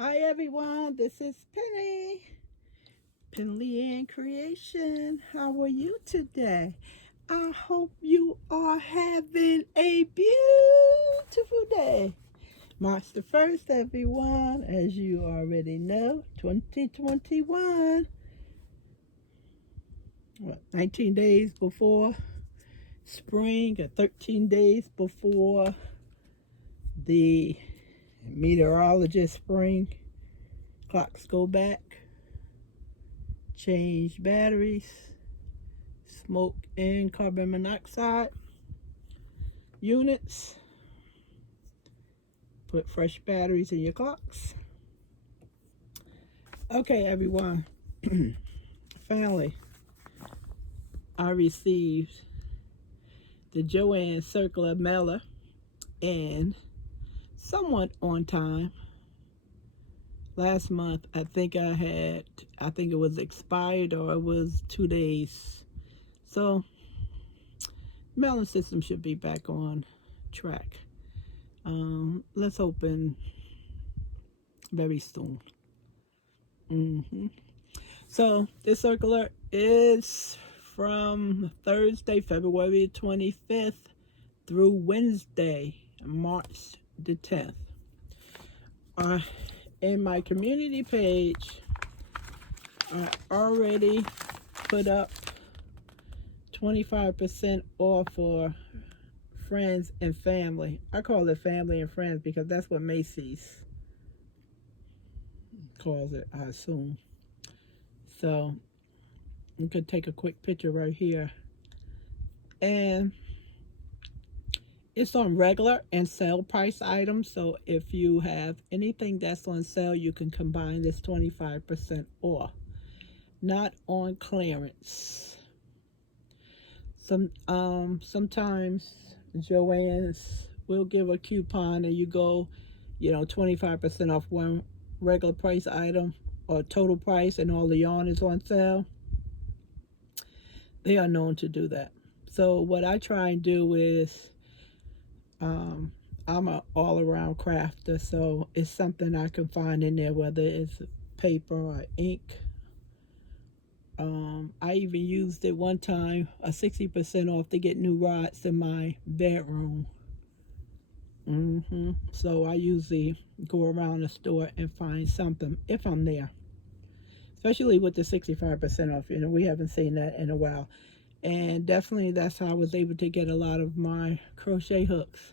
Hi everyone, this is Penley-Ann Creation. How are you today? I hope you are having a beautiful day. March the 1st, everyone, as you already know, 2021. 19 days before spring, or 13 days before the meteorologist spring clocks go back. Change batteries, smoke and carbon monoxide units, put fresh batteries in your clocks. Okay, everyone, finally, I received the JoAnn circular mailer, and somewhat on time. Last month, I think it was expired, or it was 2 days. So, mailing system should be back on track. Let's open very soon. So, this circular is from Thursday, February 25th through Wednesday, March the 10th. In my community page, I already put up 25% off for friends and family. I call it family and friends because that's what Macy's calls it, I assume. So you could take a quick picture right here. And it's on regular and sale price items. So if you have anything that's on sale, you can combine this 25% off. Not on clearance. Sometimes JoAnn's will give a coupon and you go, 25% off one regular price item or total price, and all the yarn is on sale. They are known to do that. So what I try and do is, I'm an all-around crafter, so it's something I can find in there, whether it's paper or ink. I even used it one time, a 60% off, to get new rods in my bedroom. So I usually go around the store and find something if I'm there. Especially with the 65% off, we haven't seen that in a while. And definitely that's how I was able to get a lot of my crochet hooks.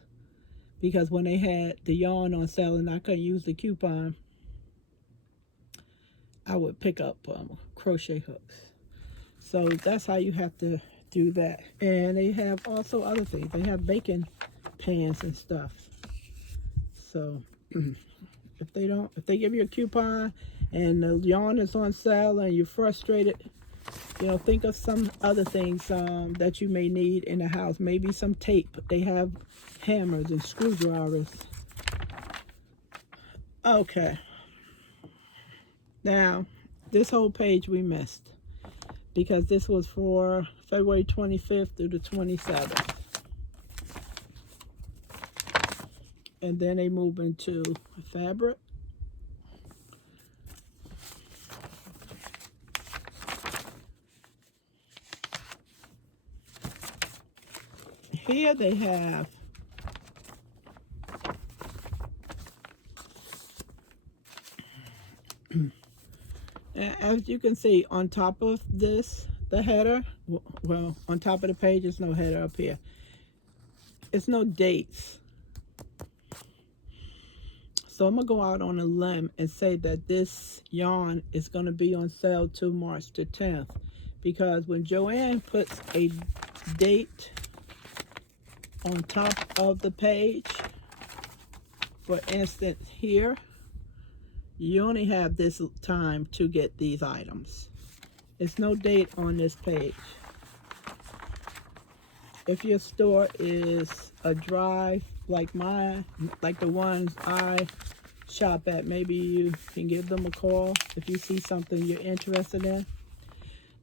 Because when they had the yarn on sale and I couldn't use the coupon, I would pick up crochet hooks. So that's how you have to do that. And they have also other things. They have baking pans and stuff. So if they give you a coupon and the yarn is on sale and you're frustrated, think of some other things that you may need in the house. Maybe some tape. They have hammers and screwdrivers. Okay. Now, this whole page we missed because this was for February 25th through the 27th. And then they move into fabric. Here they have as you can see, on top of this, the header, well, on top of the page, there's no header up here. It's no dates. So I'm going to go out on a limb and say that this yarn is going to be on sale to March the 10th. Because when JoAnn puts a date on top of the page, for instance here, you only have this time to get these items. There's no date on this page. If your store is a drive like mine, like the ones I shop at, maybe you can give them a call if you see something you're interested in.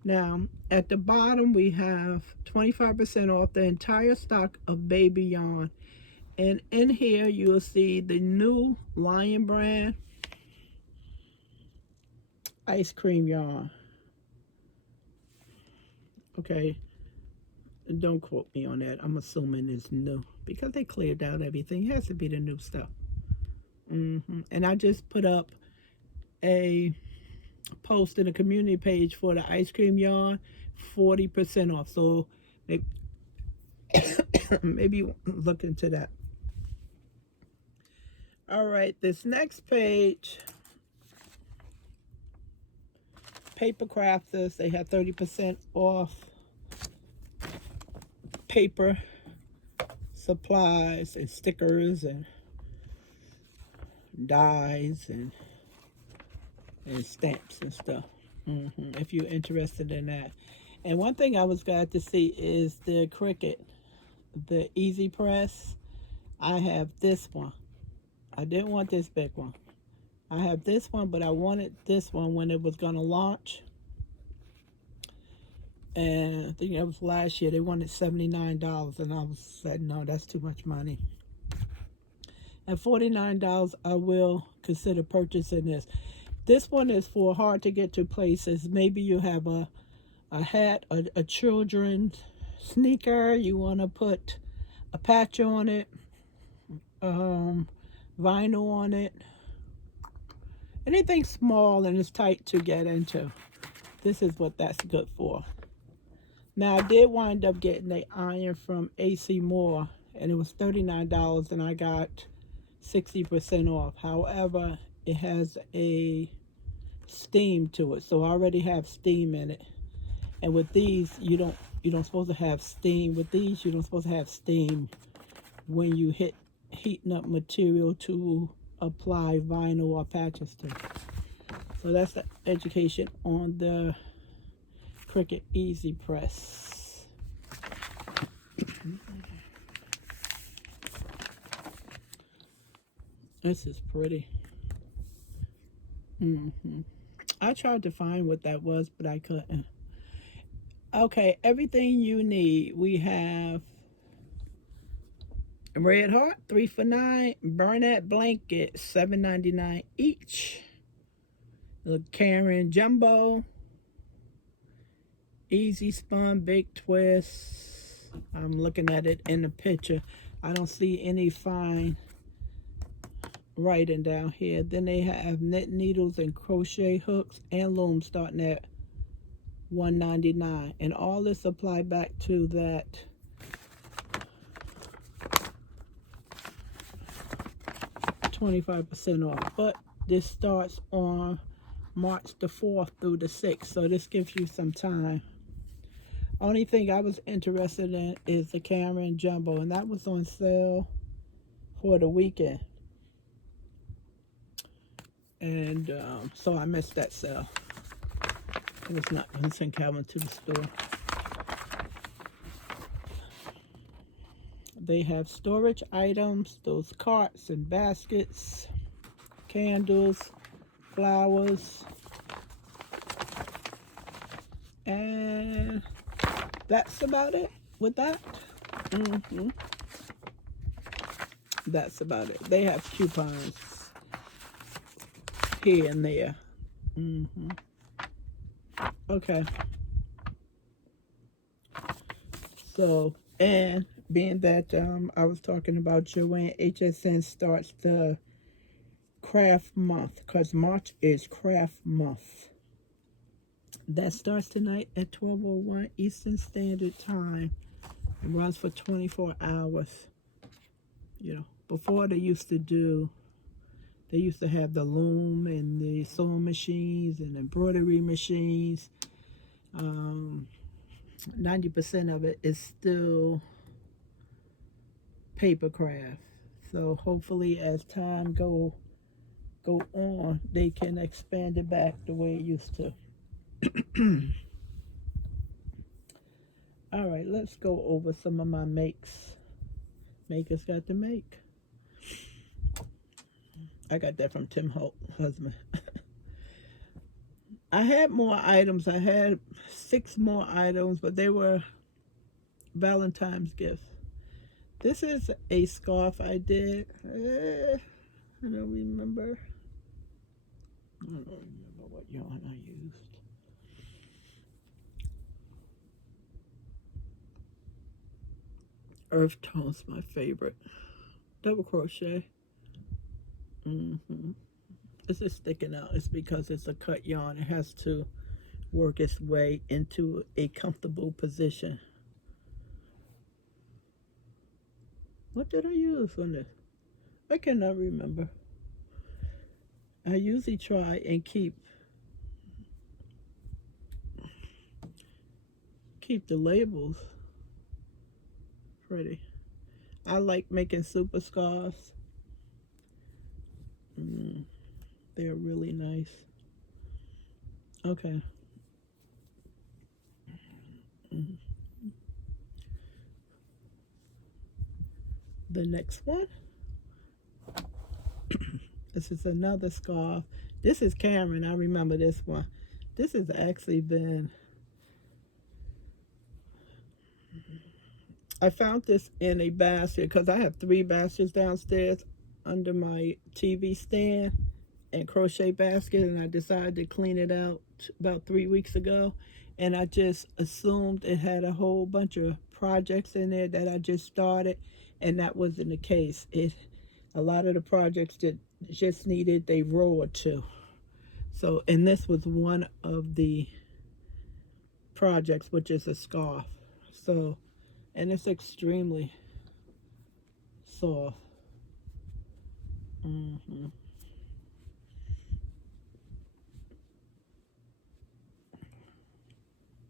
Now, at the bottom, we have 25% off the entire stock of baby yarn. And in here, you'll see the new Lion brand. ice cream yarn. Okay, don't quote me on that. I'm assuming it's new because they cleared out everything. It has to be the new stuff. And I just put up a post in the community page for the ice cream yarn, 40% off. So maybe, maybe look into that. All right, this next page, Paper Crafters, they have 30% off paper supplies and stickers and dies and stamps and stuff. If you're interested in that. And one thing I was glad to see is the Cricut, the Easy Press. I have this one. I didn't want this big one. I have this one, but I wanted this one when it was going to launch. And I think that was last year. They wanted $79, and I said, no, that's too much money. At $49, I will consider purchasing this. This one is for hard to get to places. Maybe you have a hat, a children's sneaker. You want to put a patch on it, vinyl on it. Anything small and it's tight to get into. This is what that's good for. Now, I did wind up getting the iron from AC Moore, and it was $39, and I got 60% off. However, it has a steam to it, so I already have steam in it. And with these, you don't supposed to have steam. With these, you don't supposed to have steam when you heating up material to apply vinyl or patches to. So that's the education on the Cricut Easy Press. This is pretty. I tried to find what that was, but I couldn't. Okay, everything you need. We have Red Heart, 3 for $9. Burnett blanket, $7.99 each. The Karen Jumbo. Easy Spun Big Twist. I'm looking at it in the picture. I don't see any fine writing down here. Then they have knit needles and crochet hooks and looms starting at $1.99. And all this apply back to that $25 off. But this starts on March the 4th through the 6th. So this gives you some time. Only thing I was interested in is the Cameron Jumbo, and that was on sale for the weekend. And so I missed that sale. I was not going to send Calvin to the store. They have storage items, those carts and baskets, candles, flowers, and that's about it with that. That's about it. They have coupons here and there. Okay. So, and being that I was talking about JoAnn, HSN starts the craft month, because March is craft month. That starts tonight at 12:01 Eastern Standard Time. It runs for 24 hours. You know, before they used to have the loom and the sewing machines and embroidery machines. 90% of it is still paper craft. So hopefully as time go on, they can expand it back the way it used to. All right, let's go over some of my makes. Makers got to make. I got that from Tim Husband. I had more items. I had 6 more items, but they were Valentine's gifts. This is a scarf I did. I don't remember. don't remember what yarn I used. Earth Tone's my favorite. Double crochet. This is sticking out. It's because it's a cut yarn. It has to work its way into a comfortable position. What did I use on this? I cannot remember. I usually try and keep the labels pretty. I like making super scarves. They're really nice. Okay. The next one. This is another scarf. This is Cameron. I remember this one. This has actually been... I found this in a basket because I have 3 baskets downstairs under my TV stand and crochet basket, and I decided to clean it out about 3 weeks ago, and I just assumed it had a whole bunch of projects in there that I just started, and that wasn't the case. A lot of the projects that just needed a row or 2. So, and this was one of the projects, which is a scarf. So, and it's extremely soft.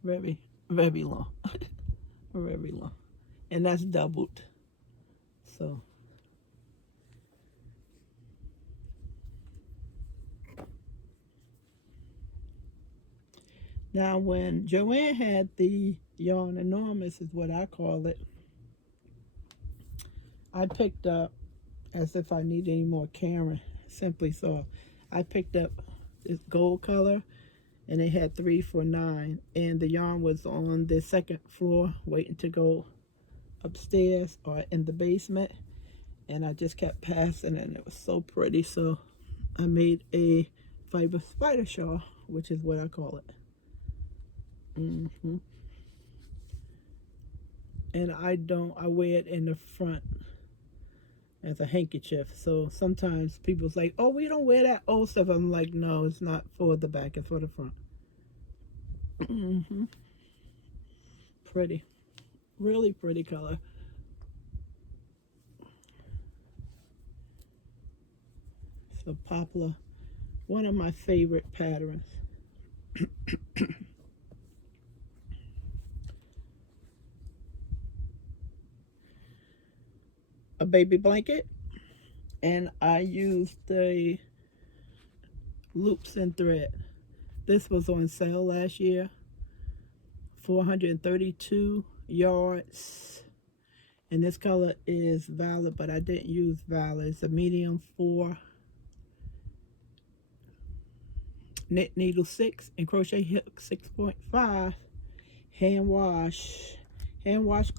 Very, very long. Very long. And that's doubled. So. Now, when JoAnn had the yarn enormous, is what I call it, I picked up, as if I need any more Karen Simply Soft, I picked up this gold color, and it had 3 for $9, and the yarn was on the 2nd floor waiting to go upstairs or in the basement, and I just kept passing, and it was so pretty. So I made a fiber spider shawl, which is what I call it. And I wear it in the front as a handkerchief. So sometimes people's like, oh, we don't wear that old stuff. I'm like, no, it's not for the back, it's for the front. Pretty, really pretty color. So poplar, one of my favorite patterns. A baby blanket, and I used the loops and thread. This was on sale last year, 432 yards, and this color is Violet, but I didn't use Violet. It's a medium 4, knit needle 6 and crochet hook 6.5, hand wash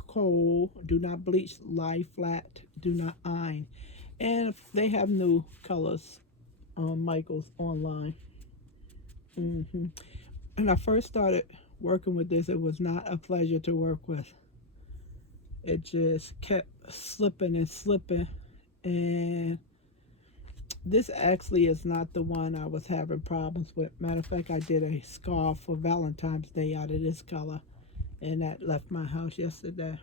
cold, do not bleach, lie flat, do not iron. And they have new colors on Michael's online. When I first started working with this, it was not a pleasure to work with. It just kept slipping and slipping, and this actually is not the one I was having problems with. Matter of fact, I did a scarf for Valentine's Day out of this color, and that left my house yesterday.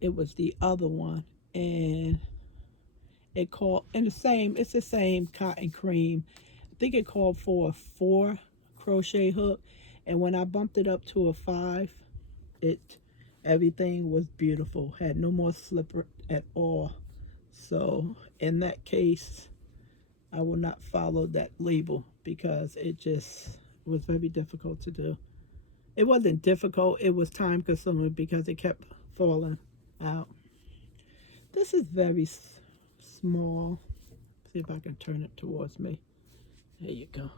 It was the other one, and it called, and it's the same cotton cream. I think it called for a 4 crochet hook, and when I bumped it up to a 5, everything was beautiful, had no more slipper at all. So in that case, I will not follow that label because it just was very difficult to do. It wasn't difficult, it was time consuming because it kept falling out. This is very small. See if I can turn it towards me. There you go.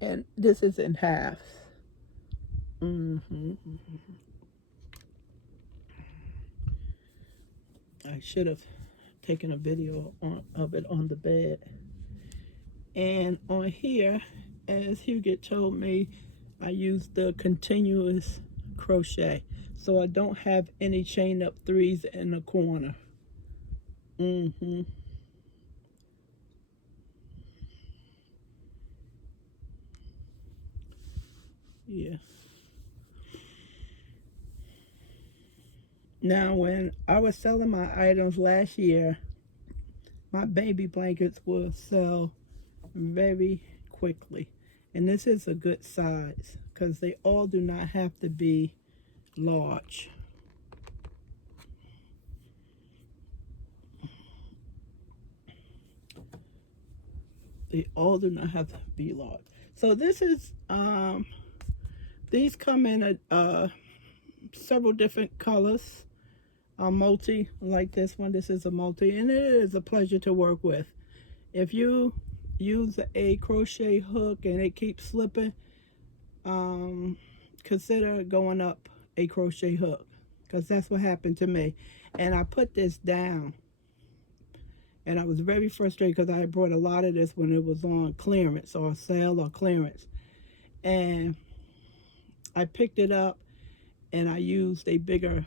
And this is in halves. I should have taking a video of it on the bed. And on here, as Huguette told me, I use the continuous crochet, so I don't have any chain up threes in the corner. Yeah. Now, when I was selling my items last year, my baby blankets will sell very quickly. And this is a good size because they all do not have to be large. They all do not have to be large. So this is, these come in several different colors. Multi, like this one. This is a multi, and it is a pleasure to work with. If you use a crochet hook and it keeps slipping, consider going up a crochet hook, because that's what happened to me. And I put this down, and I was very frustrated because I had brought a lot of this when it was on clearance or sale or clearance. And I picked it up and I used a bigger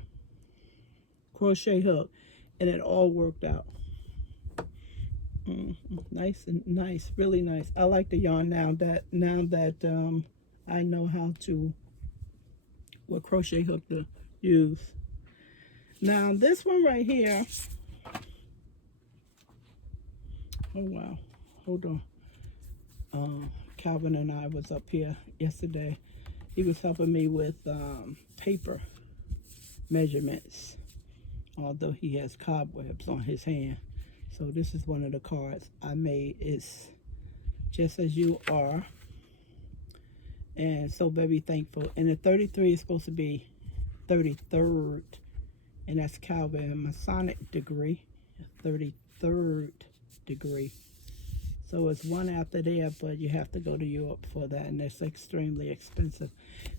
crochet hook, and it all worked out. Nice and nice, really nice. I like the yarn now that I know how to, what crochet hook to use. Now this one right here, oh wow, hold on. Calvin and I was up here yesterday. He was helping me with paper measurements, although he has cobwebs on his hand. So this is one of the cards I made. It's just as you are, and so very thankful. And the 33 is supposed to be 33rd, and that's Calvin Masonic degree, 33rd degree. So it's one after there, but you have to go to Europe for that, and it's extremely expensive.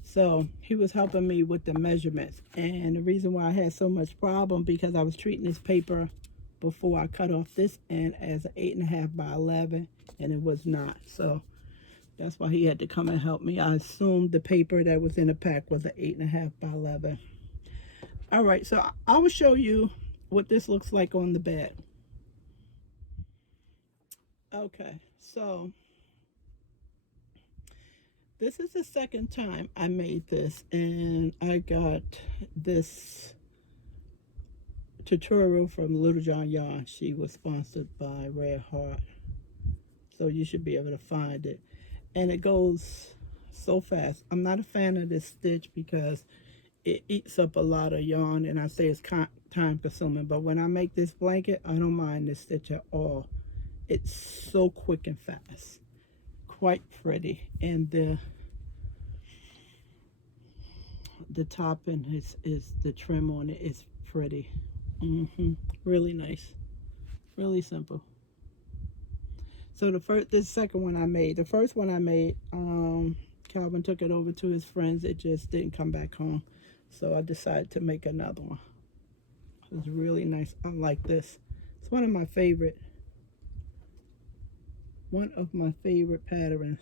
So he was helping me with the measurements, and the reason why I had so much problem, because I was treating this paper before I cut off this end as an 8.5 by 11, and it was not. So that's why he had to come and help me. I assumed the paper that was in the pack was an 8.5 by 11. All right, so I will show you what this looks like on the bed. Okay, so this is the second time I made this, and I got this tutorial from Little John Yarn. She was sponsored by Red Heart, so you should be able to find it. And it goes so fast. I'm not a fan of this stitch because it eats up a lot of yarn, and I say it's time consuming, but when I make this blanket, I don't mind this stitch at all. It's so quick and fast, quite pretty, and the topping is the trim on it is pretty. Really nice, really simple. So the second one I made. The first one I made, Calvin took it over to his friends. It just didn't come back home, so I decided to make another one. It was really nice. I like this. It's one of my favorite patterns.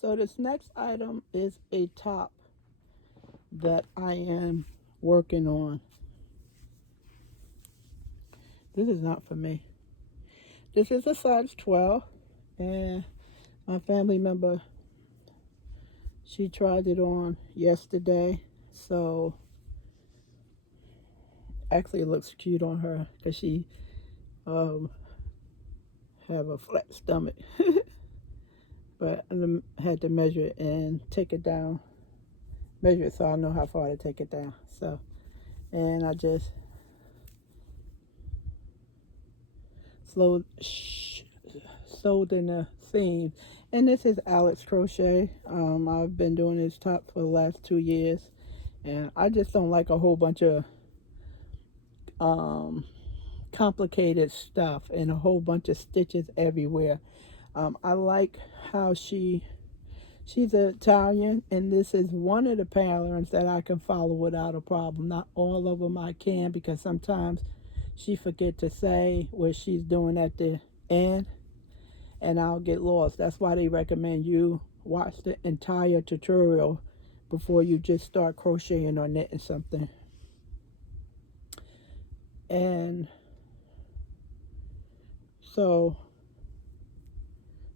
So this next item is a top that I am working on. This is not for me. This is a size 12, and my family member, she tried it on yesterday, so actually it looks cute on her because she have a flat stomach. But I had to measure it and take it down, measure it so I know how far to take it down. So, and I just sewed in the seam, And this is Alex Crochet. I've been doing this top for the last 2 years, and I just don't like a whole bunch of complicated stuff and a whole bunch of stitches everywhere. I like how she's Italian, and this is one of the patterns that I can follow without a problem. Not all of them I can, because sometimes she forget to say what she's doing at the end, and I'll get lost. That's why they recommend you watch the entire tutorial before you just start crocheting or knitting something. And so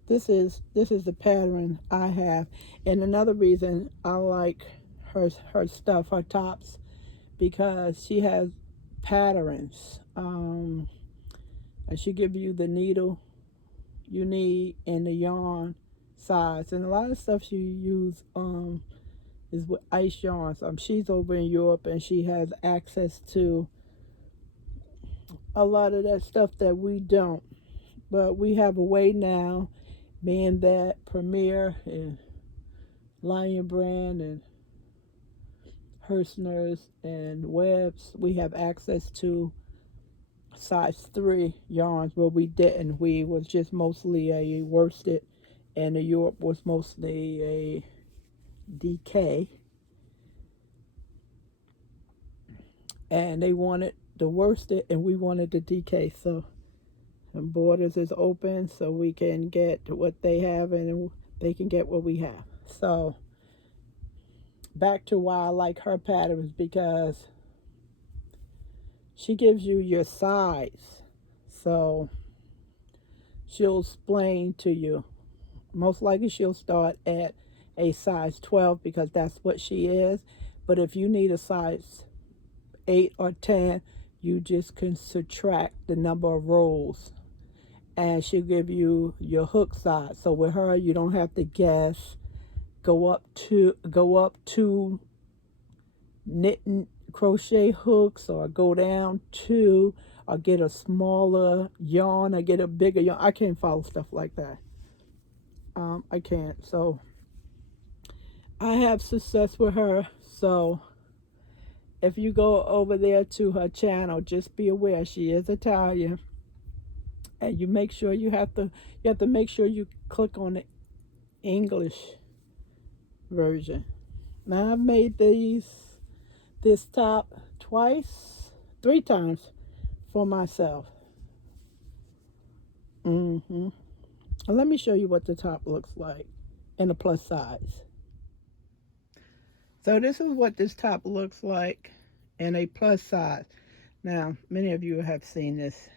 this is the pattern I have. And another reason I like her stuff, her tops, because she has patterns, and she give you the needle you need and the yarn size. And a lot of stuff she use is with ice yarns. She's over in Europe, and she has access to a lot of that stuff that we don't. But we have a way now, being that Premier and Lion Brand and Herstners and Webbs, we have access to size 3 yarns, where we didn't. We was just mostly a worsted, and the Europe was mostly a DK. And they wanted the worsted, and we wanted the DK. So the borders is open, so we can get what they have, and they can get what we have. So back to why I like her patterns, because she gives you your size. So she'll explain to you. Most likely she'll start at a size 12, because that's what she is. But if you need a size 8 or 10, you just can subtract the number of rows, and she'll give you your hook size. So with her, you don't have to guess. Go up to knitting crochet hooks, or go down to, or get a smaller yarn, or get a bigger yarn. I can't follow stuff like that. I can't. So I have success with her. So if you go over there to her channel, just be aware she is Italian, and you make sure you have to make sure you click on the English version. Now I've made this top 3 times for myself. Let me show you what the top looks like in a plus size. So this is what this top looks like in a plus size. Now, many of you have seen this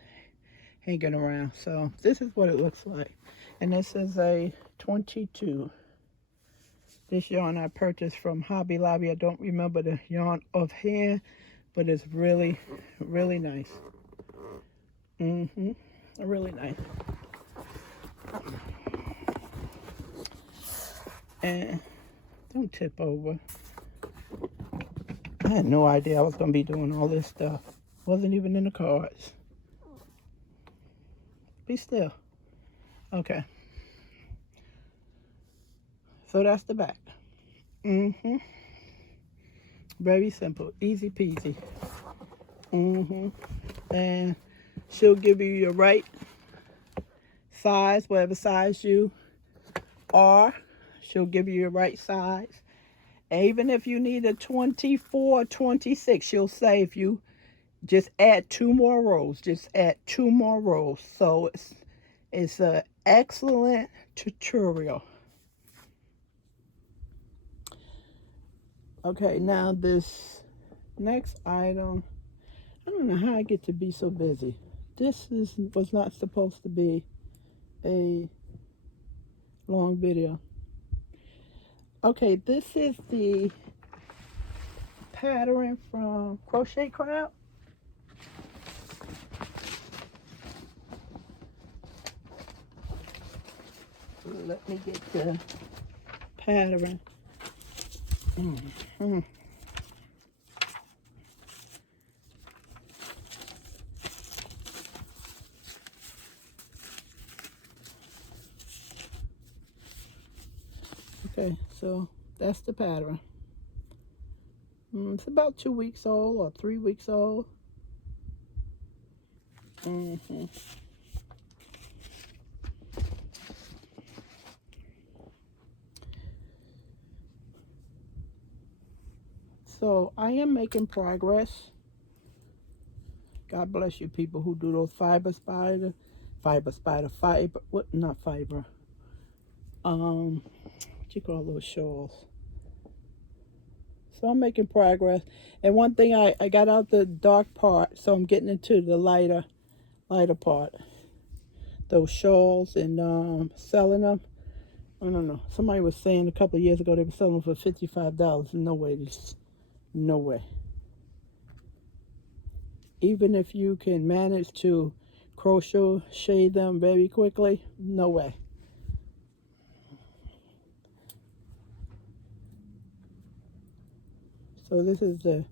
hanging around. So this is what it looks like. And this is a 22. This yarn I purchased from Hobby Lobby. I don't remember the yarn offhand, but it's really, really nice. Really nice. And don't tip over. I had no idea I was going to be doing all this stuff. Wasn't even in the cards. Be still. Okay. So that's the back. Very simple. Easy peasy. And she'll give you your right size, whatever size you are. She'll give you your right size. And even if you need a 24, 26, she'll say if you just add 2 more rows, just add 2 more rows. So it's an excellent tutorial. Okay, now this next item, I don't know how I get to be so busy. This was not supposed to be a long video. Okay, this is the pattern from Crochet Crowd. Let me get the pattern. Okay, so that's the pattern. It's about 2 weeks old or 3 weeks old. So I am making progress. God bless you people who do those fiber, what, not fiber. What you call those shawls? So I'm making progress. And one thing, I got out the dark part, so I'm getting into the lighter part. Those shawls and selling them. I don't know. Somebody was saying a couple of years ago they were selling them for $55. No way. No way. Even if you can manage to crochet them very quickly, no way. So this is the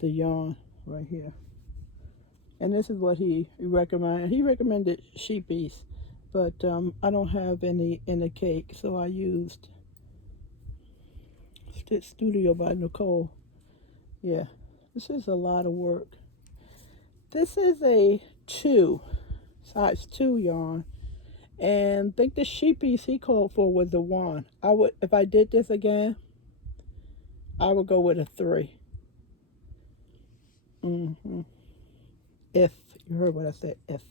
yarn right here. And this is what he recommended. He recommended sheepies, but I don't have any in the cake, so I used Stitch Studio by Nicole. Yeah, this is a lot of work. This is a size 2 yarn, and I think the sheepies he called for was a 1. If I did this again, I would go with a 3. If you heard what I said, if.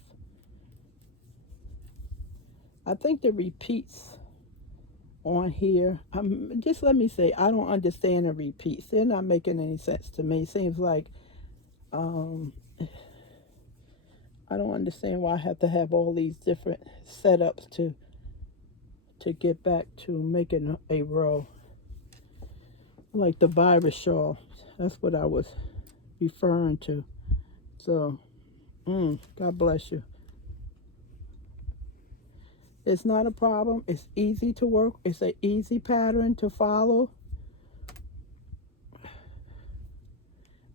I think the repeats on here, just let me say, I don't understand the repeats. They're not making any sense to me. It seems like I don't understand why I have to have all these different setups to get back to making a row. Like the virus shawl, that's what I was referring to. So, God bless you. It's not a problem. It's easy to work. It's an easy pattern to follow.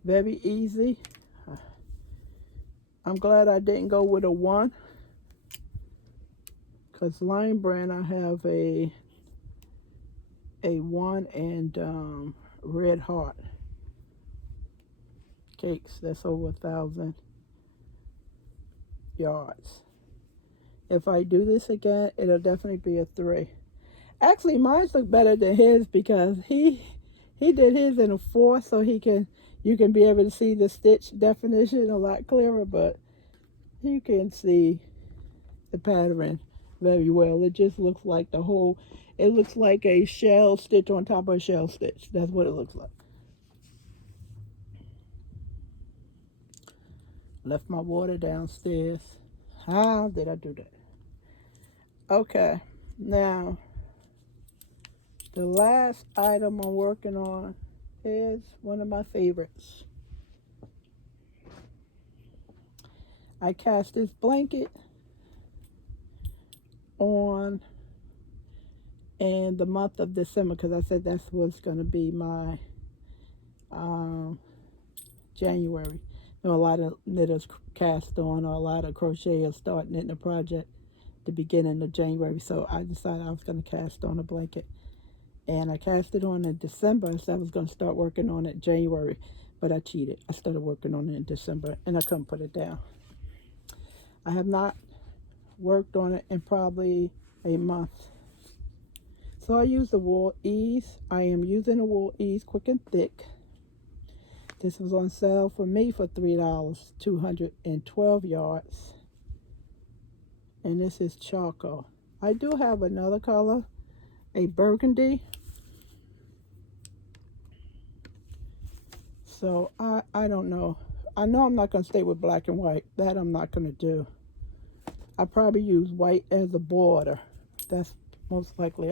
Very easy. I'm glad I didn't go with a 1. Because Lion Brand, I have a 1 and Red Heart cakes. That's over 1,000 yards. If I do this again, it'll definitely be a 3. Actually, mine look better than his because he did his in a 4, so you can be able to see the stitch definition a lot clearer, but you can see the pattern very well. It just looks like it looks like a shell stitch on top of a shell stitch. That's what it looks like. Left my water downstairs. How did I do that? Okay, now the last item I'm working on is one of my favorites. I cast this blanket on in the month of December because I said that's what's going to be my January. You know, a lot of knitters cast on, or a lot of crocheters start knitting a project the beginning of January, so I decided I was going to cast on a blanket. And I cast it on in December, so I was going to start working on it January, but I cheated. I started working on it in December, and I couldn't put it down. I have not worked on it in probably a month. So I used the Wool Ease. I am using the Wool Ease Quick and Thick. This was on sale for me for $3, 212 yards. And this is charcoal. I do have another color, a burgundy. So I don't know. I know I'm not going to stay with black and white. That I'm not going to do. I probably use white as a border. That's most likely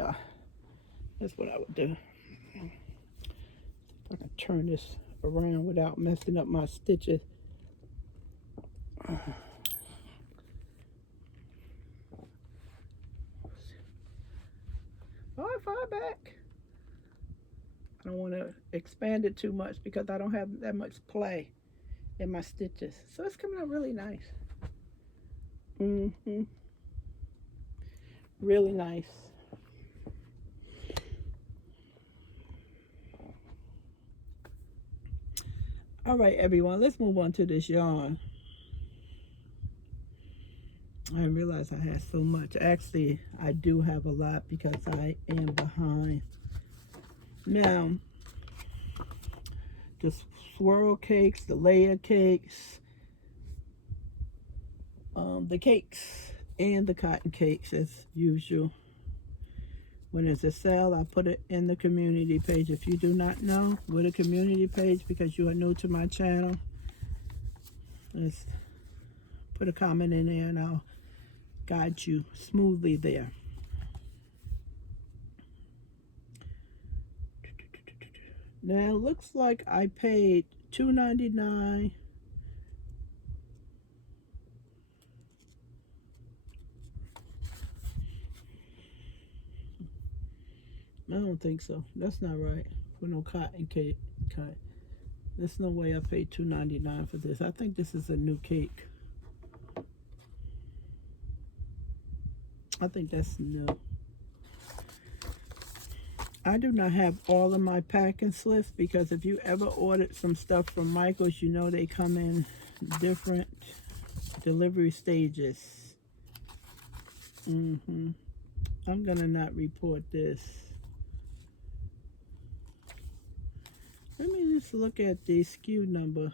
that's what I would do. I can turn this around without messing up my stitches. Oh, far back. I don't want to expand it too much because I don't have that much play in my stitches. So it's coming out really nice. Really nice. All right, everyone, let's move on to this yarn. I didn't realize I had so much. Actually, I do have a lot because I am behind. Now, the swirl cakes, the layer cakes, the cakes, and the cotton cakes as usual. When there's a sale, I put it in the community page. If you do not know what a community page, because you are new to my channel, just put a comment in there and I'll guide you smoothly there. Now it looks like I paid $2.99. I don't think so. That's not right. For no cotton cake. There's no way I paid $2.99 for this. I think this is a new cake. I think that's new. I do not have all of my packing slips because if you ever ordered some stuff from Michael's, you know they come in different delivery stages. I'm gonna not report this. Let me just look at the SKU number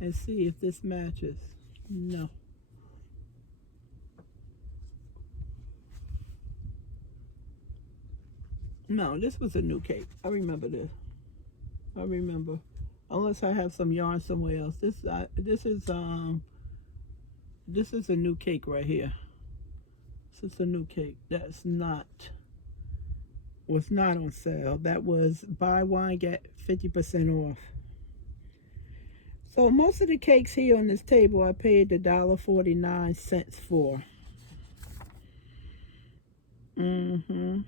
and see if this matches. No. No, this was a new cake. I remember this. I remember. Unless I have some yarn somewhere else. This is a new cake right here. This is a new cake. Was not on sale. That was buy one get 50% off. So most of the cakes here on this table I paid $1.49 for. And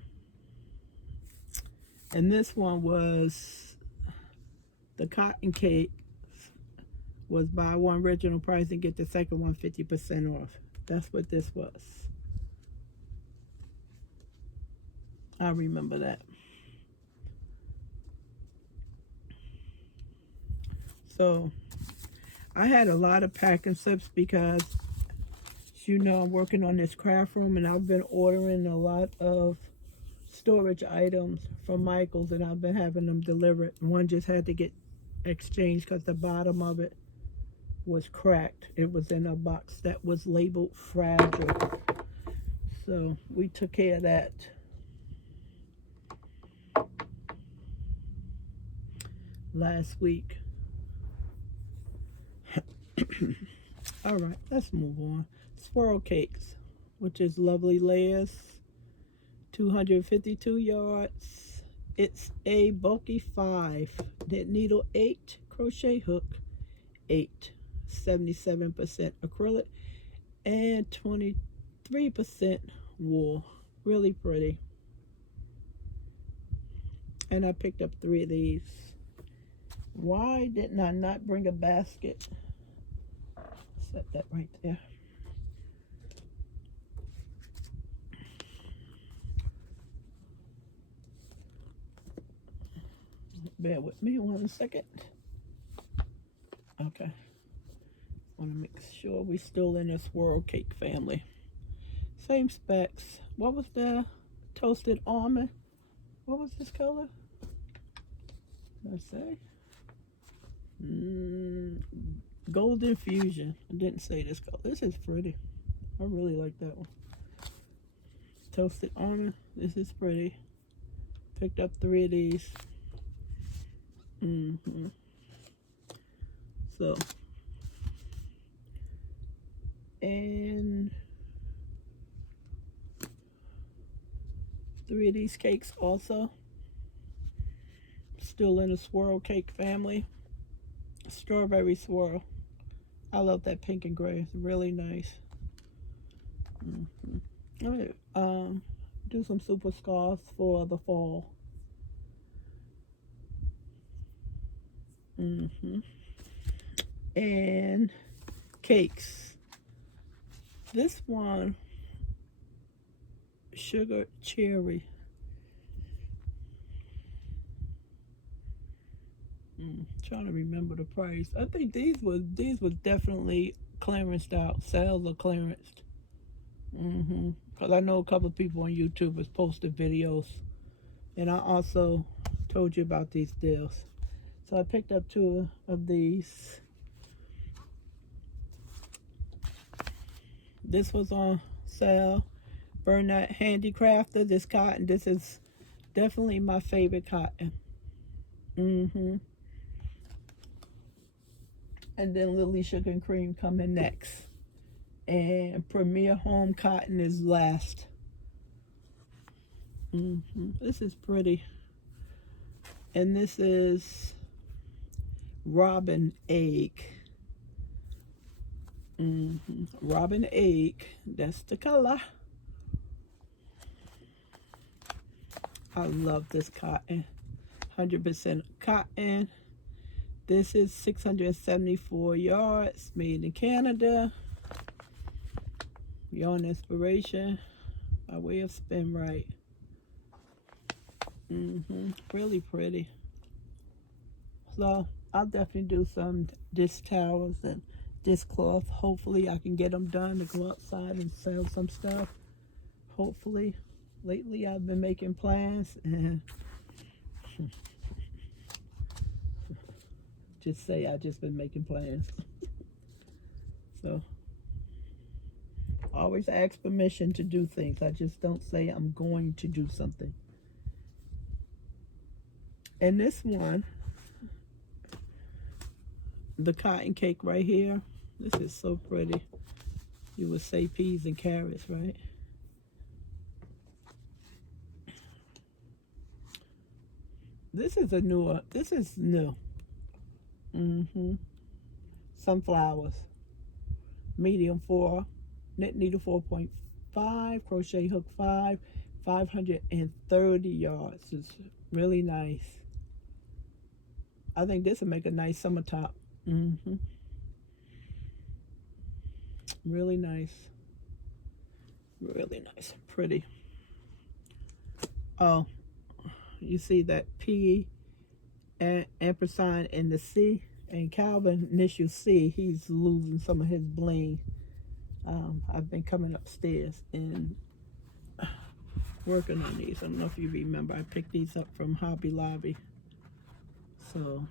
this one was the cotton cake was buy one original price and get the second one 50% off. That's what this was. I remember that. So I had a lot of packing slips because you know I'm working on this craft room and I've been ordering a lot of storage items from Michael's and I've been having them delivered. One just had to get exchanged because the bottom of it was cracked. It was in a box that was labeled fragile. So we took care of that. Last week. All right, let's move on. Swirl cakes, which is lovely layers, 252 yards. It's a bulky 5, knit needle 8, crochet hook 8, 77% acrylic, and 23% wool. Really pretty. And I picked up 3 of these. Why didn't I not bring a basket? Set that right there. Bear with me 1 second. Okay. Want to make sure we still in the swirl cake family. Same specs. What was the toasted almond? What was this color? Let's say. Golden Fusion. I didn't say this color. This is pretty. I really like that one. Toasted almond. This is pretty. Picked up 3 of these. So, and 3 of these cakes also. Still in the swirl cake family. Strawberry swirl. I love that pink and gray. It's really nice. I'm gonna do some super scarves for the fall. And cakes. This one, sugar cherry. Trying to remember the price. I think these was definitely clearanced out. Sales are clearanced. Because I know a couple of people on YouTube has posted videos. And I also told you about these deals. So I picked up 2 of these. This was on sale. Walnut Handicrafter. This cotton. This is definitely my favorite cotton. And then Lily Sugar and Cream coming next. And Premier Home Cotton is last. This is pretty. And this is Robin Egg. Robin Egg. That's the color. I love this cotton. 100% cotton. This is 674 yards. Made in Canada. Yarn Inspiration. By way of Spin Right. Really pretty. So I'll definitely do some dish towels and dishcloth. Hopefully I can get them done to go outside and sell some stuff. Hopefully. Lately I've been making plans and just say I just been making plans. So always ask permission to do things. I just don't say I'm going to do something. And this one, the cotton cake right here, this is so pretty. You would say peas and carrots, right? This is a newer, this is new. Sunflowers. Medium 4, knit needle 4.5, crochet hook 5, 530 yards. It's really nice. I think this will make a nice summer top. Really nice. Really nice. Pretty. Oh, you see that P and ampersand in the C, and Calvin initial C, he's losing some of his bling. I've been coming upstairs and working on these. I don't know if you remember, I picked these up from Hobby Lobby. So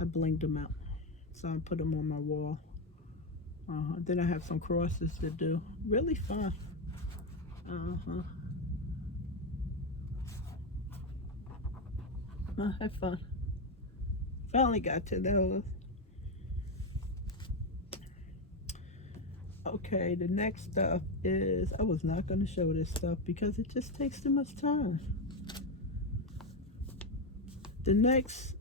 I blinged them out. So I put them on my wall. Then I have some crosses to do. Really fun. I had fun. Finally got to those. Okay, the next stuff is, I was not going to show this stuff because it just takes too much time. The next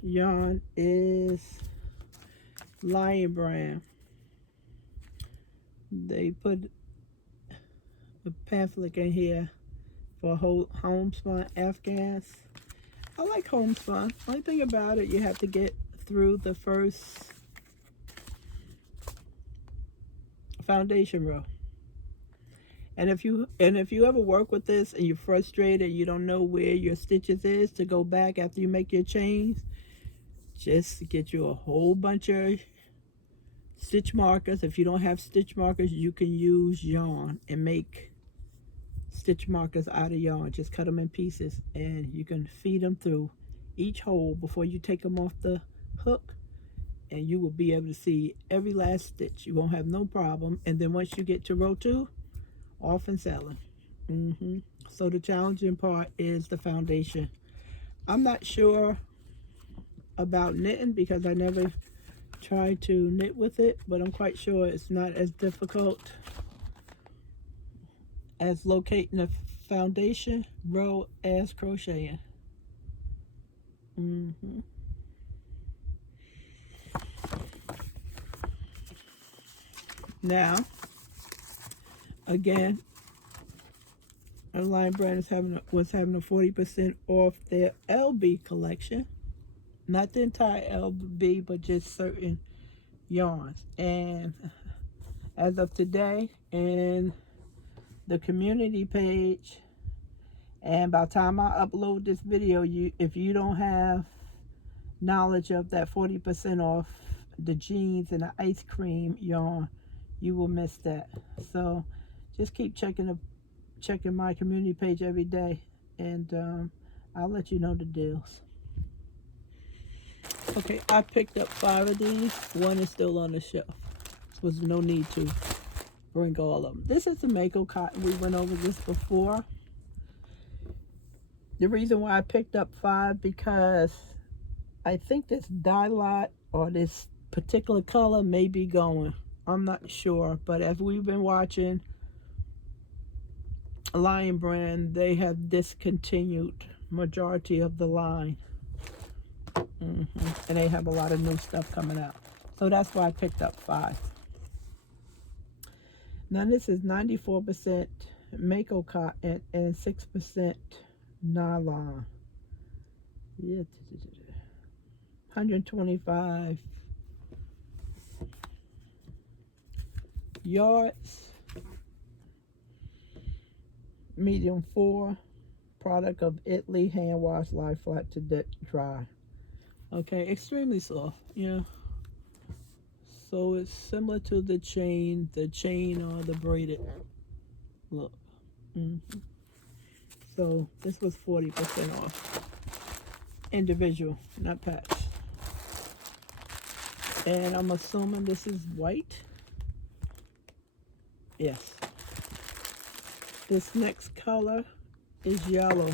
yarn is Lion Brand. They put a pamphlet in here for homespun Afghans. I like homespun. Only thing about it, you have to get through the first foundation row. And if you ever work with this and you're frustrated, you don't know where your stitches is to go back after you make your chains, just get you a whole bunch of stitch markers. If you don't have stitch markers, you can use yarn and make stitch markers out of yarn. Just cut them in pieces and you can feed them through each hole before you take them off the hook, and you will be able to see every last stitch. You won't have no problem. And then once you get to row 2, off and selling. So the challenging part is the foundation. I'm not sure about knitting because I never tried to knit with it, but I'm quite sure it's not as difficult as locating a foundation row as crocheting. Now, again, Lion Brand was having a 40% off their LB collection. Not the entire LB, but just certain yarns. And as of today, in the community page And by the time I upload this video, if you don't have knowledge of that 40% off the jeans and the ice cream yarn, you will miss that. So just keep checking my community page every day, and I'll let you know the deals. Okay, I picked up 5 of these. One is still on the shelf. There was no need to bring all of them. This is the Mako Cotton. We went over this before. The reason why I picked up 5, because I think this dye lot or this particular color may be going. I'm not sure, but as we've been watching Lion Brand, they have discontinued majority of the line. And they have a lot of new stuff coming out. So that's why I picked up 5. Now this is 94% Mako Cotton and 6% nylon. 125 yards. Medium 4. Product of Italy. Hand wash, lie flat to dry. Okay, extremely soft. Yeah. So it's similar to the chain or the braided look. So this was 40% off. Individual, not patch. And I'm assuming this is white. Yes. This next color is yellow.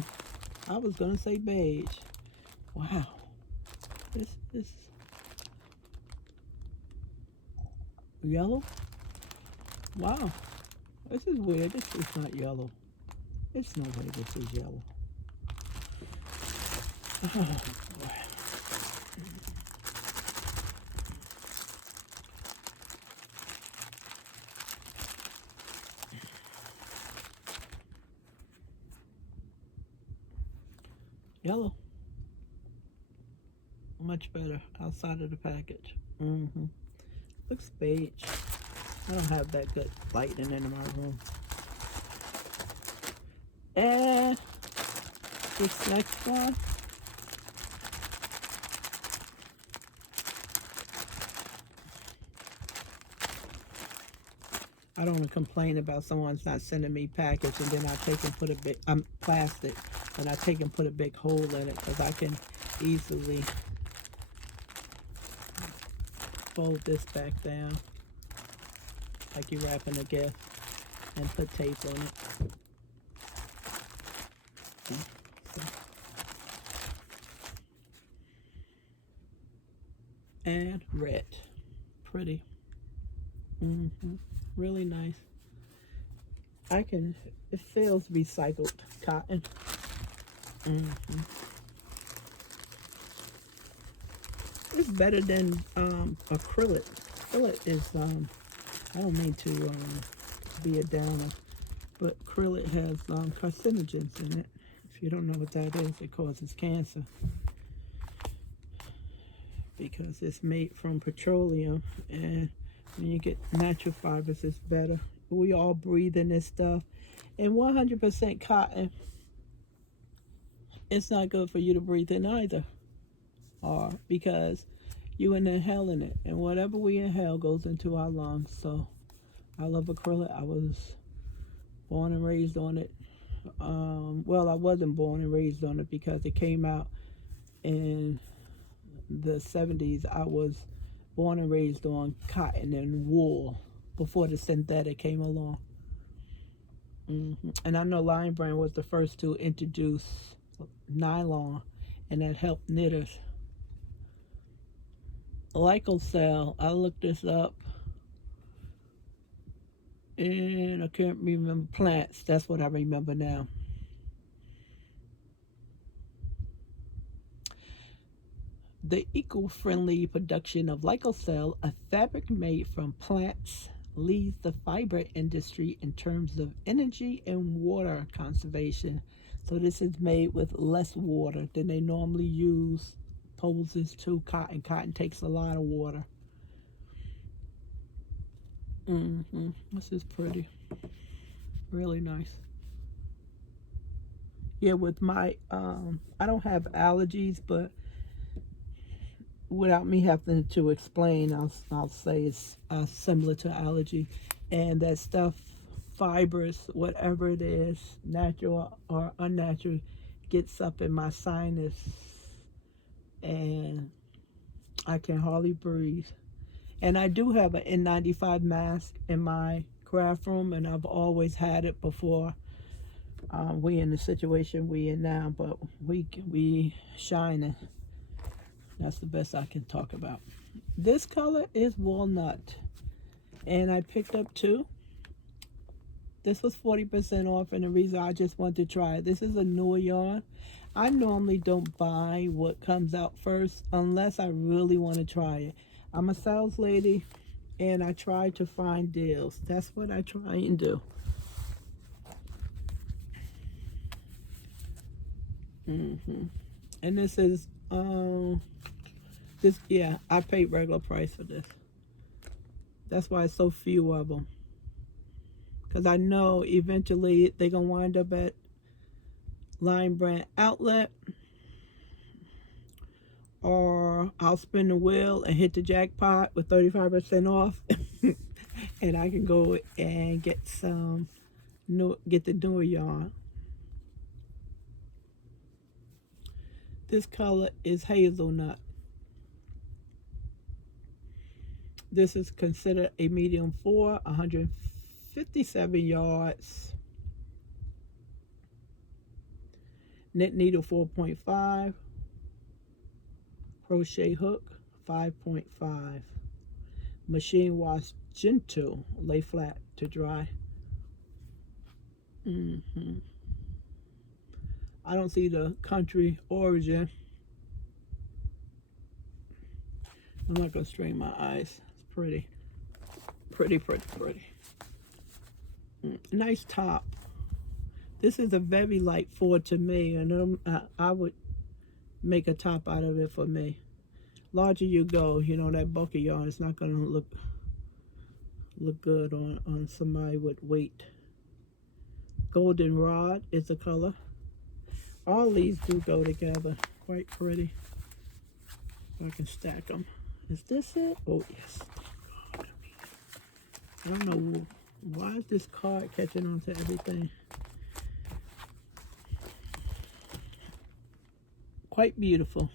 I was gonna say beige. Wow. This is yellow. Wow. This is weird. This is not yellow. It's no way this is yellow. Oh, boy. Yellow. Much better outside of the package. Looks beige. I don't have that good lighting in my room. And this next one, I don't want to complain about someone's not sending me package and then I take and put a big, plastic, and I take and put a big hole in it, because I can easily fold this back down like you're wrapping a gift and put tape on it. So. And red. Pretty. Really nice. It feels recycled cotton. It's better than acrylic. Acrylic is, I don't mean to be a downer, but acrylic has carcinogens in it. If you don't know what that is, it causes cancer, because it's made from petroleum, and when you get natural fibers, it's better. We all breathe in this stuff, and 100% cotton, it's not good for you to breathe in either, or because you inhaling it, and whatever we inhale goes into our lungs. So I love acrylic. I was born and raised on it. Well, I wasn't born and raised on it because it came out in the 70s. I was born and raised on cotton and wool before the synthetic came along. And I know Lion Brand was the first to introduce nylon, and that helped knitters. Lyocell, I looked this up, and I can't remember. Plants, that's what I remember now. The eco-friendly production of Lyocell, a fabric made from plants, leads the fiber industry in terms of energy and water conservation. So this is made with less water than they normally use, poses to cotton. Cotton takes a lot of water. This is pretty. Really nice. Yeah, with my, I don't have allergies, but without me having to explain, I'll say it's similar to allergy. And that stuff, fibers, whatever it is, natural or unnatural, gets up in my sinus and I can hardly breathe. And I do have an N95 mask in my craft room, and I've always had it before we in the situation we in now, but we shining. That's the best I can talk about. This color is Walnut, and I picked up two. This was 40% off, and the reason I just want to try it. This is a newer yarn. I normally don't buy what comes out first unless I really want to try it. I'm a sales lady, and I try to find deals. That's what I try and do. And this is yeah, I paid regular price for this. That's why it's so few of them, because I know eventually they're gonna wind up at Line Brand Outlet, or I'll spin the wheel and hit the jackpot with 35% off and I can go and get the newer yarn. This color is Hazelnut. This is considered a medium 4, 157 yards. Knit needle 4.5. Crochet hook 5.5. Machine wash gentle, lay flat to dry. I don't see the country origin. I'm not gonna strain my eyes. It's pretty. Nice top. This is a very light 4 to me, and I would make a top out of it for me. Larger you go, you know, that bulky yarn is not gonna look good on somebody with weight. Goldenrod is the color. All these do go together. Quite pretty. If I can stack them. Is this it? Oh, yes. I don't know why is this card catching on to everything. Quite beautiful.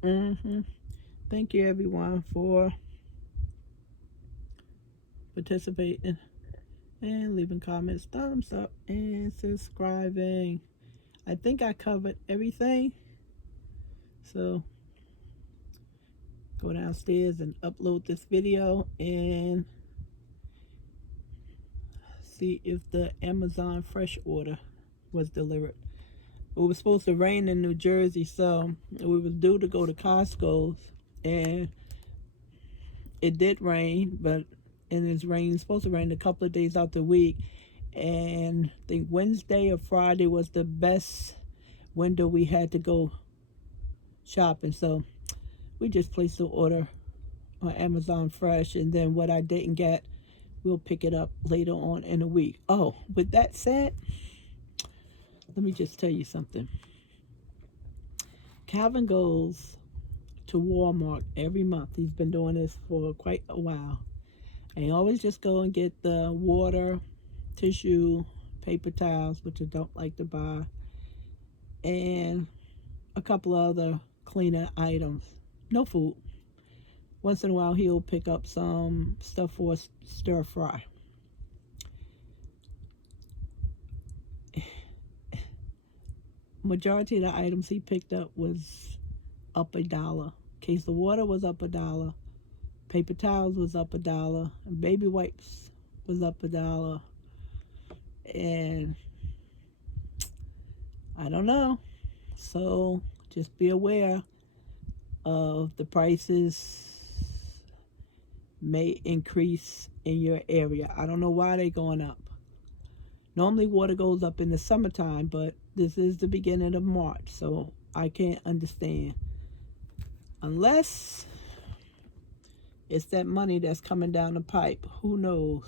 Thank you everyone for participating and leaving comments, thumbs up, and subscribing. I think I covered everything, so go downstairs and upload this video and see if the Amazon fresh order was delivered. It was supposed to rain in New Jersey, so we was due to go to Costco's, and it did rain, but it's supposed to rain a couple of days out the week, and I think Wednesday or Friday was the best window we had to go shopping, so we just placed the order on Amazon Fresh, and then what I didn't get, we'll pick it up later on in the week. Oh, with that said, let me just tell you something. Calvin goes to Walmart every month. He's been doing this for quite a while. And he always just go and get the water, tissue, paper towels, which I don't like to buy, and a couple other cleaner items. No food. Once in a while he'll pick up some stuff for stir fry. Majority of the items he picked up was up $1. Case of water was up $1. Paper towels was up $1. And baby wipes was up $1. And I don't know. So just be aware of the prices may increase in your area. I don't know why they're going up. Normally water goes up in the summertime, but this is the beginning of March, so I can't understand. Unless it's that money that's coming down the pipe. Who knows?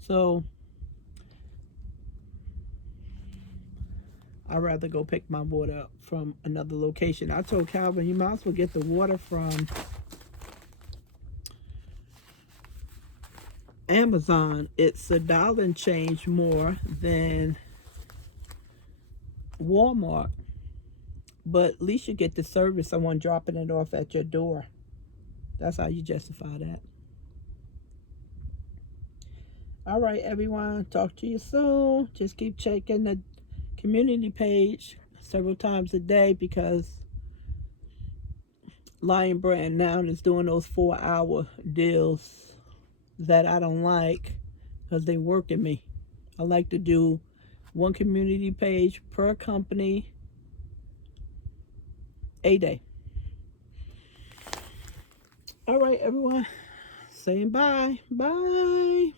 So I'd rather go pick my water up from another location. I told Calvin, you might as well get the water from Amazon. It's $1 and change more than Walmart, but at least you get the service, someone dropping it off at your door. That's how you justify that. All right, everyone, talk to you soon. Just keep checking the community page several times a day, because Lion Brand now is doing those 4-hour deals that I don't like, because they working me. I like to do one community page per company a day. All right, everyone, saying bye. Bye.